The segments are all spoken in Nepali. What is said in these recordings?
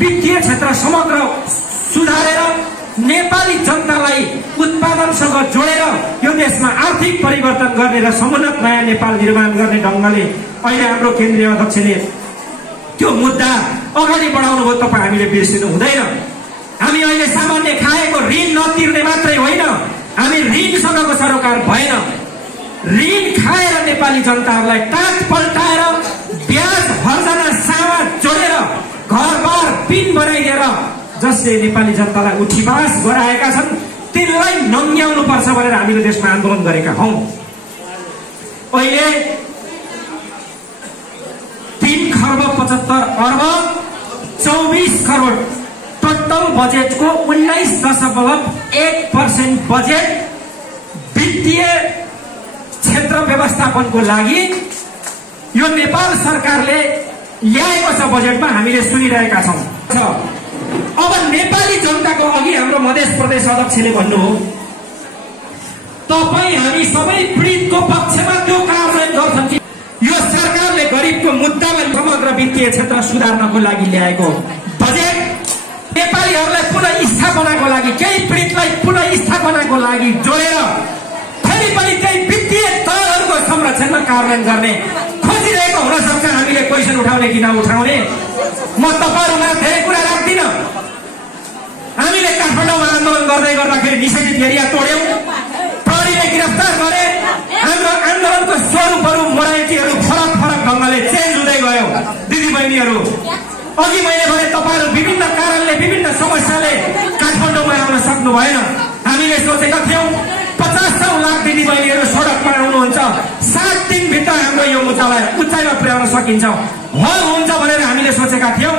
वित्तीय क्षेत्र समग्र सुधारेर नेपाली जनतालाई उत्पादनसँग जोडेर यो देशमा आर्थिक परिवर्तन गर्ने र समुन्नत नयाँ नेपाल निर्माण गर्ने ढंगले अहिले हाम्रो केन्द्रीय अध्यक्षले त्यो मुद्दा अगाडि बढाउनु भयो। तपाईँ हामीले बिर्सिनु हुँदैन। हामी अहिले सामान्य खाएको ऋण नतिर्ने मात्रै होइन, हामी ऋणसँगको सरोकार भएन। ऋण खाएर नेपाली जनताहरूलाई टाट पल्टाएर ब्याज हर्जना सावा जोडेर घरबार पिन बनाइदिएर जसले नेपाली जनतालाई उठीबास गराएका छन् तिनलाई नङ्ग्याउनु पर्छ भनेर हामीले देशमा आन्दोलन गरेका हौं। अहिले 3,75,24 करोड टोटल बजेटको 19.1% बजेट वित्तीय क्षेत्र व्यवस्थापनको लागि यो नेपाल सरकारले ल्याएको छ। बजेटमा हामीले सुनिरहेका छौं। अब नेपाली जनताको अघि हाम्रो मध्य प्रदेश अध्यक्षले भन्नुभयो तपाई हामी सबै पीडितको पक्षमा त्यो कार्यान्वयन गर्छन् कि यो सरकारले गरिबको मुद्दामा समग्र वित्तीय क्षेत्र सुधार्नको लागि ल्याएको बजेट नेपालीहरूलाई पुनः स्थापनाको लागि केही पीडितलाई पुनः स्थापनाको लागि जोडेर फेरि पनि त्यही वित्तीय दरहरूको संरक्षणमा कार्यान्वयन गर्ने खोजिरहेको हुन सक्छ। हामीले क्वेसन उठाउने कि नउठाउने म तपाईहरुमा धेरै कुरा राख्दिन। हामीले काठमाडौँमा आन्दोलन गर्दै गर्दाखेरि निषेधित एरिया तोड्यौं, प्रहरीले गिरफ्तार गरे, हाम्रो आन्दोलनको स्वरूपहरू मोडालिटीहरू फरक फरक ढंगले चेन्ज हुँदै गयो। दिदीबहिनीहरू अघि मैले भने तपाईहरु विभिन्न कारणले विभिन्न समस्याले काठमाडौँमा आउन सक्नु भएन। हामीले सोचेका थियौं 50 लाख दिदीबहिनीहरू सडकमा आउनुहुन्छ, 7 दिनभित्र हाम्रो यो मुद्दालाई उचाइमा पुर्याउन सकिन्छ हल हुन्छ भनेर हामीले सोचेका थियौं।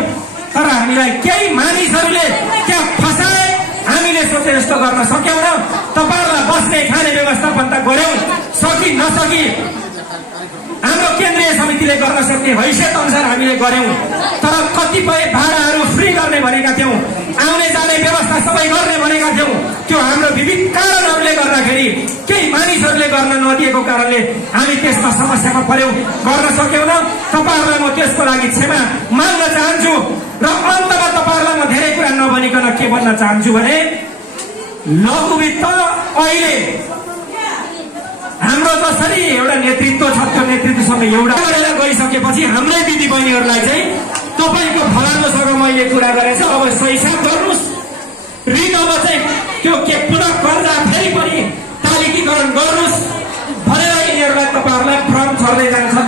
तर हामीलाई केही मानिसहरूले त्यहाँ फसाए। हामीले सोचे जस्तो गर्न सक्यौं। तपाईहरुलाई बस्ने खाने व्यवस्थापन त गर्यौं, सकी नसकी हाम्रो केन्द्रीय समितिले गर्न सक्ने हैसियत अनुसार हामीले गर्यौं। तर कतिपय भाडाहरू फ्री गर्ने भनेका थियौं, आउने जाने व्यवस्था सबै गर्ने भनेका थियौं। त्यो हाम्रो विविध कारणहरूले गर्दाखेरि केही मानिसहरूले गर्न नदिएको कारणले हामी त्यसमा समस्यामा पर्यौं, गर्न सक्यौं। तपाईहरुलाई म त्यसको लागि क्षमा माग्न चाहन्छु र अन्तमा तपाईहरुलाई म धेरै कुरा नभनिकन के भन्न चाहन्छु भने लघुवित्त अहिले हाम्रो जसरी एउटा नेतृत्व छ त्यो नेतृत्वसँग एउटा गरेर गइसकेपछि हाम्रै दिदीबहिनीहरूलाई चाहिँ तपाईको फलानुसँग मैले कुरा गरेछ अब हिसाब गर्नुस्, ऋण अब चाहिँ त्यो के पुनः कर्जा फेरि पनि तालिकीकरण गर्नुस् भनेर यिनीहरूलाई तपाईहरुलाई फर्म छर्दै जान्छन्।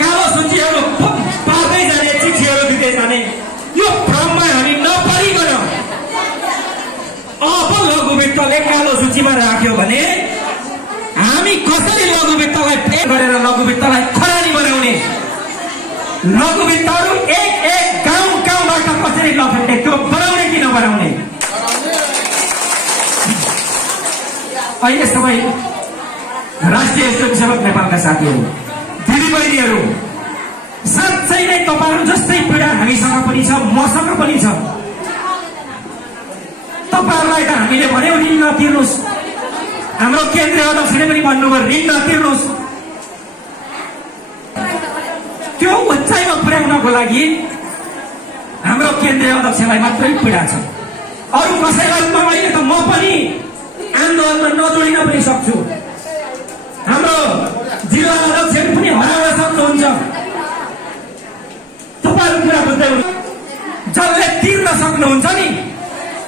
कालो सूचीहरू पार्दै जाने, चिठीहरू दिँदै जाने। यो भ्रममा हामी नपरिकन अब लघुवित्तले कालो सूचीमा राख्यो भने हामी कसरी लघुवित्तलाई फेर गरेर लघुवित्तलाई खरानी बनाउने, लघुवित्तहरू एक एक गाउँबाट कसरी लफेट्ने त्यो बनाउने कि नबनाउने। अहिले सबै राष्ट्रिय स्वयंसेवक नेपालका साथीहरू दिदीबहिनीहरू साँच्चै नै तपाईहरु जस्तै पीडा हामीसँग पनि छ, मसँग पनि छ। तपाईहरुलाई त हामीले भन्यौ ऋण नतिर्नुस्, हाम्रो केन्द्रीय अध्यक्षले पनि भन्नुभयो ऋण नतिर्नुस्। त्यो उचाइमा पुर्याउनको लागि हाम्रो केन्द्रीय अध्यक्षलाई मात्रै पीडा छ, अरू कसैलाई अहिले त म पनि आन्दोलनमा नजोडिन पनि सक्छु। हाम्रो जिल्ला अध्यक्षहरू पनि हराउन सक्नुहुन्छ। तपाईहरु कुरा बुझ्दै जसले तिर्न सक्नुहुन्छ नि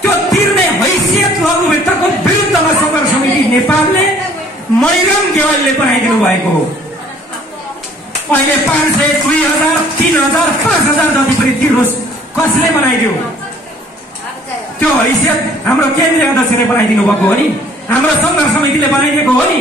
त्यो तिर्ने हैसियत लघुवित्तको विरुद्धमा संघर्ष समिति नेपालले मणिराम गेवालीले बनाइदिनु भएको हो। अहिले 500, 2000, 3000, 5000 जति पनि तिर्नुहोस्, कसले बनाइदियो? त्यो हैसियत हाम्रो केन्द्रीय अध्यक्षले बनाइदिनु भएको हो नि, हाम्रो संघर्ष समितिले बनाइदिएको हो नि।